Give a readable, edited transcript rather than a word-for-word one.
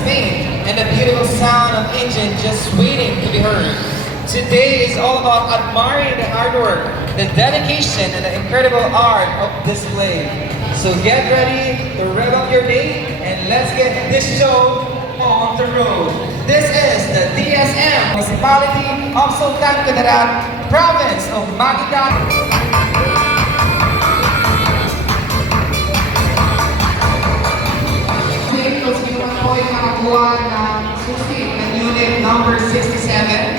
Spain, and the beautiful sound of engine just waiting to be heard. Today is all about admiring the hard work, the dedication, and the incredible art of display. So get ready to rev up your day, and let's get this show on the road. This is the DSM Municipality of Sultan Kudarat, Province of Maguindanao. Kung sino man po yung nakakuha ng susi ng unit number 67,